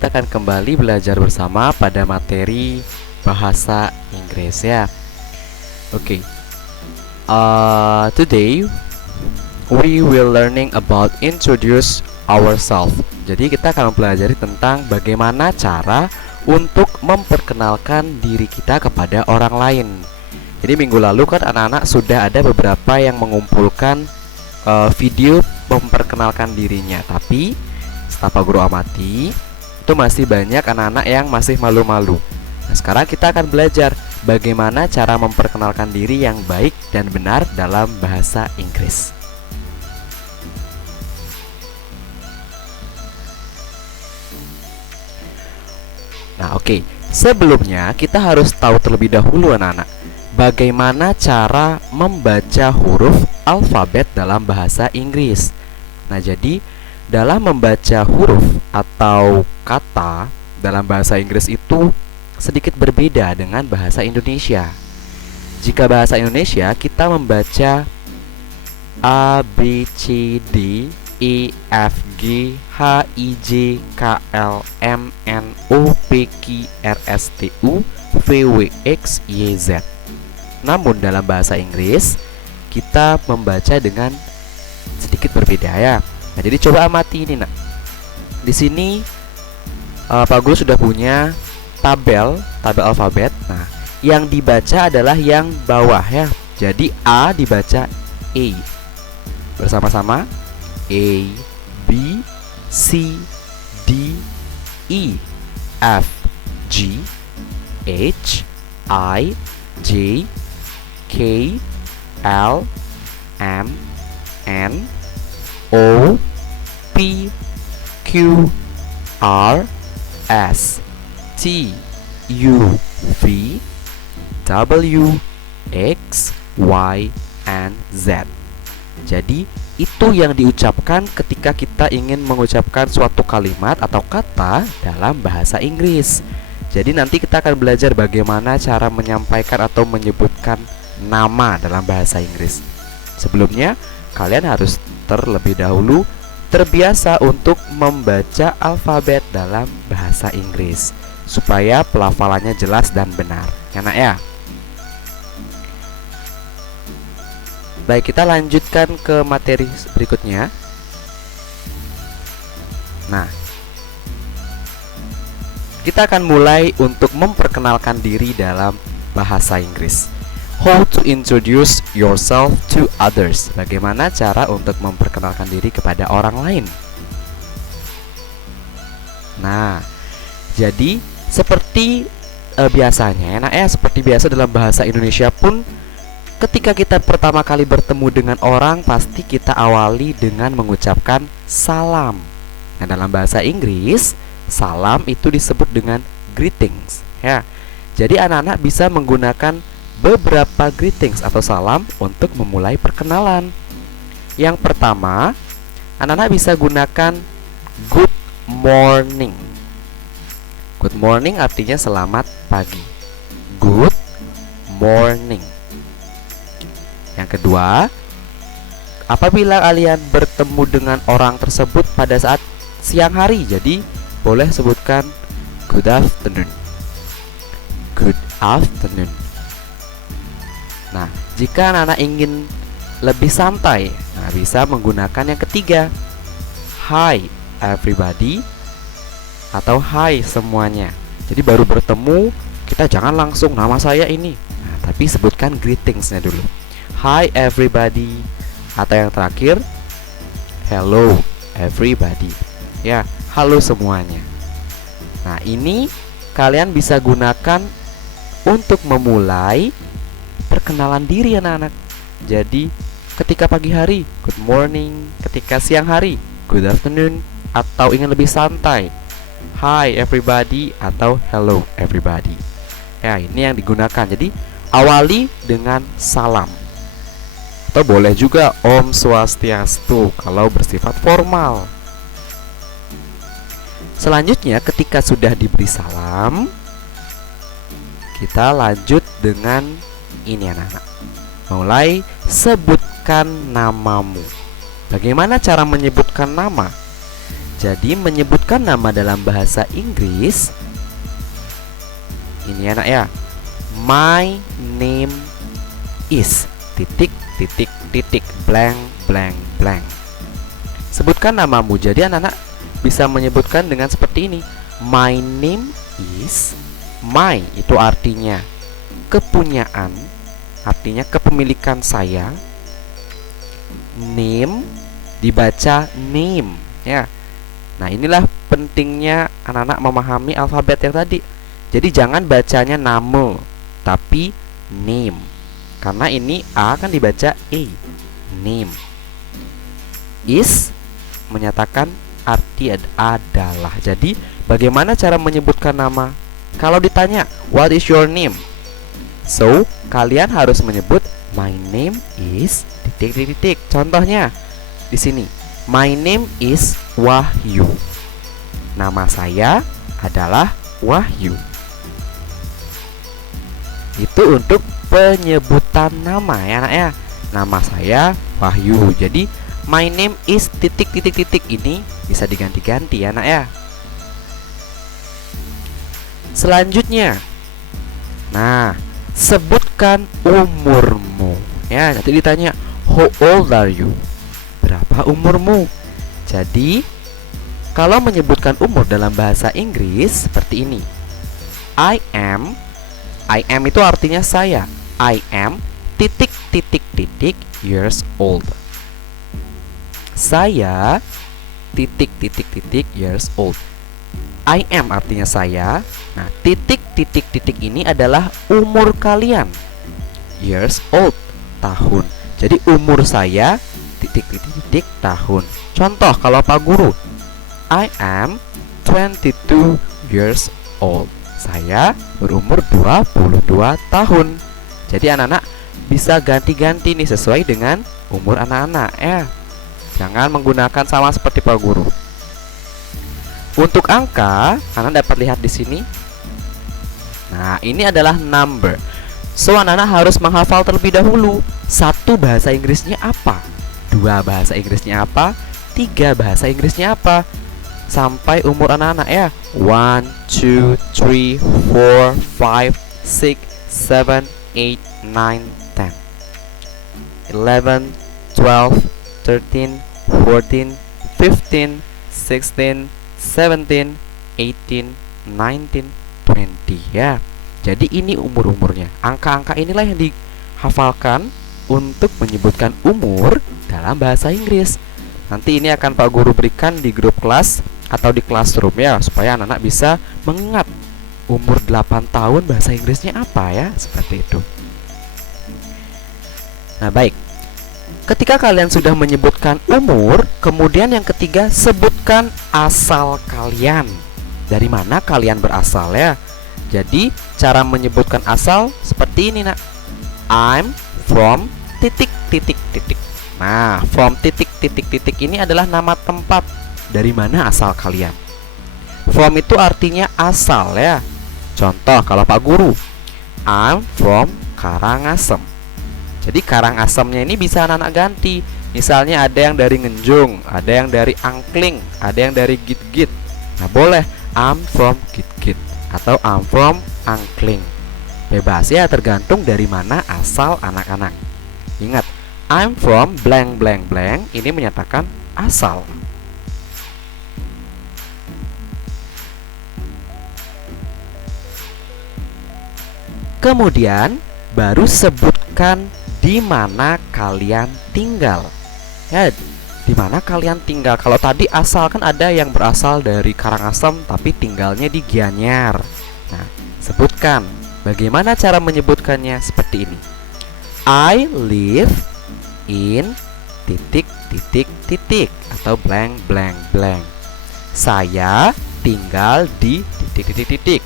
kita akan kembali belajar bersama pada materi bahasa Inggris ya. Oke. Today we will learning about introduce ourselves. Jadi kita akan mempelajari tentang bagaimana cara untuk memperkenalkan diri kita kepada orang lain. Jadi minggu lalu kan anak-anak sudah ada beberapa yang mengumpulkan video memperkenalkan dirinya, tapi setelah Pak Guru amati itu masih banyak anak-anak yang masih malu-malu. Nah, sekarang kita akan belajar bagaimana cara memperkenalkan diri yang baik dan benar dalam bahasa Inggris. Nah, oke. Sebelumnya kita harus tahu terlebih dahulu anak-anak, bagaimana cara membaca huruf alfabet dalam bahasa Inggris. Nah, jadi dalam membaca huruf atau kata dalam bahasa Inggris itu sedikit berbeda dengan bahasa Indonesia. Jika bahasa Indonesia kita membaca A, B, C, D, E, F, G, H, I, J, K, L, M, N, O, P, Q, R, S, T, U, V, W, X, Y, Z. Namun dalam bahasa Inggris kita membaca dengan sedikit berbeda ya. Nah, jadi coba amati ini nak. Di sini Pak Guru sudah punya tabel alfabet. Nah, yang dibaca adalah yang bawah ya. Jadi A dibaca E. Bersama-sama A, B, C, D, E, F, G, H, I, J, K, L, M, N, O, P, Q, R, S, T, U, V, W, X, Y, and Z. Jadi itu yang diucapkan ketika kita ingin mengucapkan suatu kalimat atau kata dalam bahasa Inggris. Jadi nanti kita akan belajar bagaimana cara menyampaikan atau menyebutkan nama dalam bahasa Inggris. Sebelumnya kalian harus terlebih dahulu terbiasa untuk membaca alfabet dalam bahasa Inggris supaya pelafalannya jelas dan benar. Enak ya? Baik, kita lanjutkan ke materi berikutnya. Nah, kita akan mulai untuk memperkenalkan diri dalam bahasa Inggris. How to introduce yourself to others. Bagaimana cara untuk memperkenalkan diri kepada orang lain. Nah, jadi seperti biasanya, nah seperti biasa dalam bahasa Indonesia pun, ketika kita pertama kali bertemu dengan orang, pasti kita awali dengan mengucapkan salam. Nah, dalam bahasa Inggris, salam itu disebut dengan greetings ya. Jadi anak-anak bisa menggunakan beberapa greetings atau salam untuk memulai perkenalan. Yang pertama, anak-anak bisa gunakan good morning. Good morning artinya selamat pagi. Good morning. Yang kedua, apabila kalian bertemu dengan orang tersebut pada saat siang hari, jadi boleh sebutkan good afternoon. Good afternoon. Nah, jika anak-anak ingin lebih santai, nah bisa menggunakan yang ketiga, hi everybody atau hi semuanya. Jadi baru bertemu, kita jangan langsung nama saya ini, nah, tapi sebutkan greetingsnya dulu. Hi everybody. Atau yang terakhir, hello everybody. Ya, halo semuanya. Nah, ini kalian bisa gunakan untuk memulai perkenalan diri anak-anak. Jadi ketika pagi hari, good morning. Ketika siang hari, good afternoon. Atau ingin lebih santai, hi everybody atau hello everybody. Ya, ini yang digunakan. Jadi awali dengan salam. Atau boleh juga Om Swastiastu kalau bersifat formal. Selanjutnya, ketika sudah diberi salam, kita lanjut dengan ini anak-anak. Mulai sebutkan namamu. Bagaimana cara menyebutkan nama? Jadi menyebutkan nama dalam bahasa Inggris ini anak ya. My name is titik titik titik blank blank blank. Sebutkan namamu. Jadi anak-anak bisa menyebutkan dengan seperti ini. My name is. My itu artinya kepunyaan, artinya kepemilikan saya. Name dibaca name ya. Nah, inilah pentingnya anak-anak memahami alfabet yang tadi. Jadi jangan bacanya nama, tapi name. Karena ini A kan dibaca E. Name. Is menyatakan arti adalah. Jadi bagaimana cara menyebutkan nama? Kalau ditanya, what is your name? So, kalian harus menyebut my name is titik titik titik. Contohnya di sini. My name is Wahyu. Nama saya adalah Wahyu. Itu untuk penyebutan nama ya anak ya. Nama saya Wahyu. Jadi my name is titik titik titik ini bisa diganti-ganti ya anak ya. Selanjutnya, nah, sebutkan umurmu ya. Nanti ditanya, how old are you? Berapa umurmu? Jadi kalau menyebutkan umur dalam bahasa Inggris seperti ini. I am itu artinya saya. I am titik titik titik years old. Saya titik titik titik years old. I am artinya saya. Nah, titik titik titik ini adalah umur kalian. Years old, tahun. Jadi umur saya titik titik titik tahun. Contoh kalau Pak Guru, I am 22 years old. Saya berumur 22 tahun. Jadi anak-anak bisa ganti-ganti nih sesuai dengan umur anak-anak ya. Jangan menggunakan sama seperti Pak Guru. Untuk angka, anak dapat lihat di sini. Nah, ini adalah number. So, anak-anak harus menghafal terlebih dahulu. Satu, bahasa Inggrisnya apa? Dua, bahasa Inggrisnya apa? Tiga, bahasa Inggrisnya apa? Sampai umur anak-anak ya. 1, 2, 3, 4, 5, 6, 7, 8, 9, 10, 11, 12, 13, 14, 15, 16, 17, 18, 19, 20 ya. Jadi ini umur-umurnya. Angka-angka inilah yang dihafalkan untuk menyebutkan umur dalam bahasa Inggris. Nanti ini akan Pak Guru berikan di grup kelas atau di classroom ya, supaya anak-anak bisa mengingat umur 8 tahun bahasa Inggrisnya apa ya, seperti itu. Nah, baik. Ketika kalian sudah menyebutkan umur, kemudian yang ketiga, sebutkan asal kalian. Dari mana kalian berasal ya? Jadi, cara menyebutkan asal seperti ini, nak. I'm from titik titik titik. Nah, from titik titik titik ini adalah nama tempat. Dari mana asal kalian? From itu artinya asal ya. Contoh kalau Pak Guru, I'm from Karangasem. Jadi Karangasemnya ini bisa anak-anak ganti. Misalnya ada yang dari Ngenjung, ada yang dari Angkling, ada yang dari Git-Git. Nah, boleh I'm from Git-Git atau I'm from Angkling. Bebas ya, tergantung dari mana asal anak-anak. Ingat, I'm from blank blank blank ini menyatakan asal. Kemudian baru sebutkan di mana kalian tinggal. Ya, di mana kalian tinggal. Kalau tadi asal kan ada yang berasal dari Karangasem tapi tinggalnya di Gianyar. Nah, sebutkan bagaimana cara menyebutkannya seperti ini. I live in titik titik titik atau blank blank blank. Saya tinggal di titik titik titik.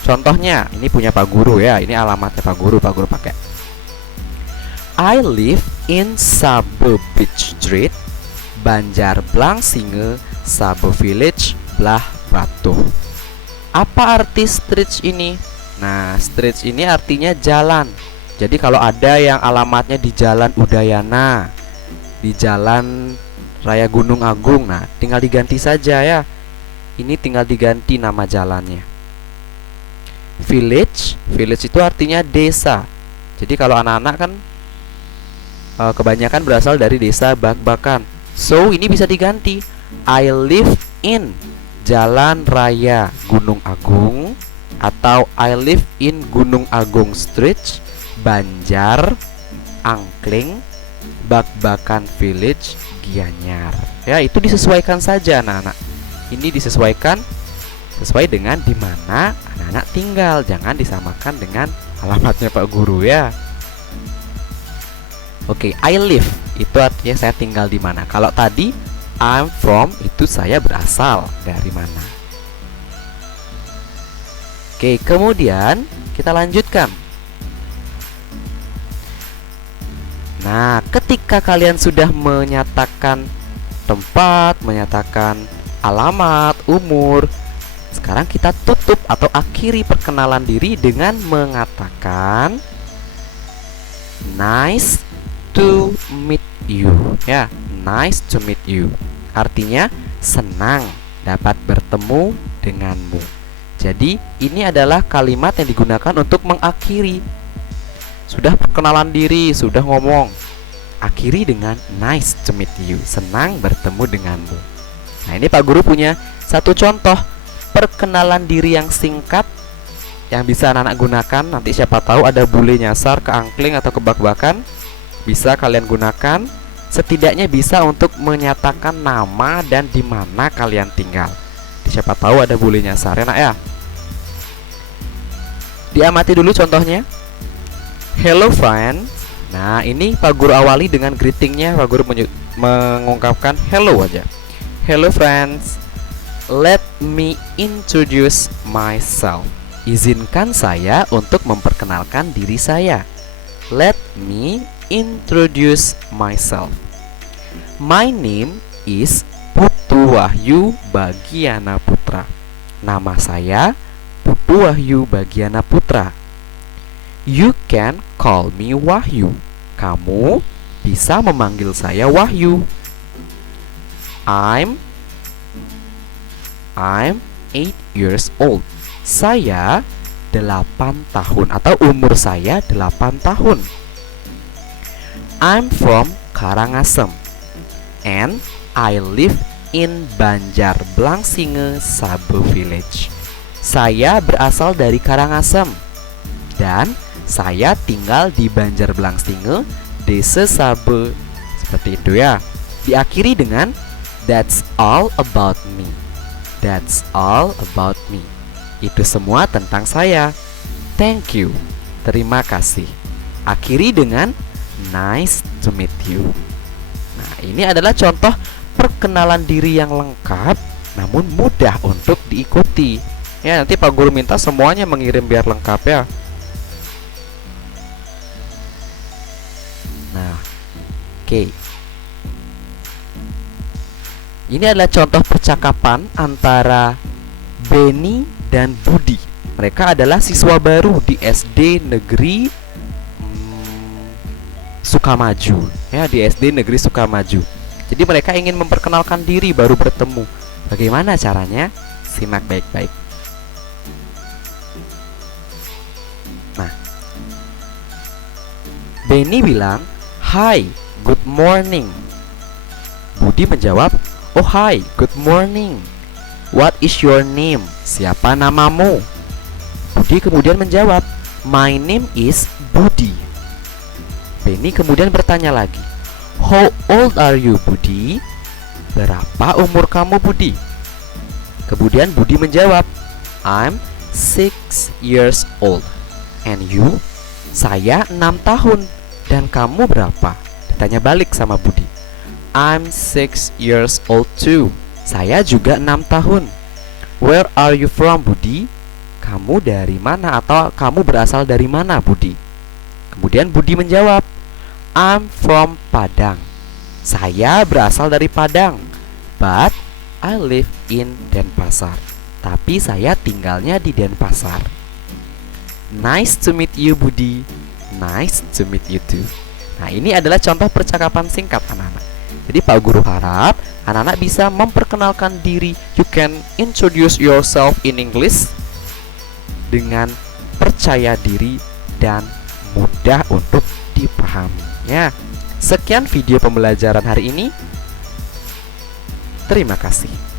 Contohnya, ini punya Pak Guru ya. Ini alamatnya Pak Guru pakai. I live in Sabo Beach Street, Banjarblang-Singe, Sabo Village, Blah Batu. Apa arti street ini? Nah, street ini artinya jalan. Jadi kalau ada yang alamatnya di Jalan Udayana, di Jalan Raya Gunung Agung. Nah, tinggal diganti saja ya. Ini tinggal diganti nama jalannya. Village, village itu artinya desa. Jadi kalau anak-anak kan kebanyakan berasal dari desa Bak-Bakan. So ini bisa diganti. I live in Jalan Raya Gunung Agung, atau I live in Gunung Agung Street, Banjar, Angkling, Bak-Bakan Village, Gianyar. Ya, itu disesuaikan saja anak-anak. Ini disesuaikan sesuai dengan di mana anak-anak tinggal. Jangan disamakan dengan alamatnya Pak Guru ya. Oke, I live itu artinya saya tinggal di mana. Kalau tadi I'm from itu saya berasal dari mana. Oke, kemudian kita lanjutkan. Nah, ketika kalian sudah menyatakan tempat, menyatakan alamat, umur, sekarang kita tutup atau akhiri perkenalan diri dengan mengatakan nice to meet you. Ya, nice to meet you. Artinya senang dapat bertemu denganmu. Jadi ini adalah kalimat yang digunakan untuk mengakhiri. Sudah perkenalan diri, sudah ngomong, akhiri dengan nice to meet you, senang bertemu denganmu. Nah, ini Pak Guru punya satu contoh perkenalan diri yang singkat yang bisa anak-anak gunakan. Nanti siapa tahu ada bule nyasar ke Angkling atau ke Bak-Bakan, bisa kalian gunakan. Setidaknya bisa untuk menyatakan nama dan di mana kalian tinggal. Siapa tahu ada bule nyasar ya nak ya. Diamati dulu contohnya. Hello friend. Nah, ini Pak Guru awali dengan greetingnya. Pak Guru mengungkapkan hello aja. Hello friends, let me introduce myself. Izinkan saya untuk memperkenalkan diri saya. Let me introduce myself. My name is Putu Wahyu Bagiana Putra. Nama saya Putu Wahyu Bagiana Putra. You can call me Wahyu. Kamu bisa memanggil saya Wahyu. I'm 8 years old. Saya 8 tahun atau umur saya 8 tahun. I'm from Karangasem and I live in Banjarblangsingge Sabe Village. Saya berasal dari Karangasem dan saya tinggal di Banjarblangsingge, Desa Sabe. Seperti itu ya. Diakhiri dengan that's all about me. That's all about me. Itu semua tentang saya. Thank you. Terima kasih. Akhiri dengan nice to meet you. Nah, ini adalah contoh perkenalan diri yang lengkap namun mudah untuk diikuti. Ya, nanti Pak Guru minta semuanya mengirim biar lengkap ya. Nah, oke. Ini adalah contoh percakapan antara Benny dan Budi. Mereka adalah siswa baru di SD Negeri Sukamaju. Ya, di SD Negeri Sukamaju. Jadi mereka ingin memperkenalkan diri baru bertemu. Bagaimana caranya? Simak baik-baik. Nah, Benny bilang, "Hi, good morning." Budi menjawab, "Oh hi, good morning. What is your name?" Siapa namamu? Budi kemudian menjawab, "My name is Budi." Benny kemudian bertanya lagi, "How old are you, Budi?" Berapa umur kamu, Budi? Kemudian Budi menjawab, "I'm 6 years old." "And you?" "Saya 6 tahun." "Dan kamu berapa?" Ditanya balik sama Budi. "I'm 6 years old too." Saya juga 6 tahun. "Where are you from, Budi?" Kamu dari mana atau kamu berasal dari mana, Budi? Kemudian Budi menjawab, "I'm from Padang." Saya berasal dari Padang. "But I live in Denpasar." Tapi saya tinggalnya di Denpasar. Nice to meet you, Budi. Nice to meet you too. Nah, ini adalah contoh percakapan singkat anak-anak. Jadi Pak Guru harap anak-anak bisa memperkenalkan diri. You can introduce yourself in English dengan percaya diri dan mudah untuk dipahaminya. Sekian video pembelajaran hari ini. Terima kasih.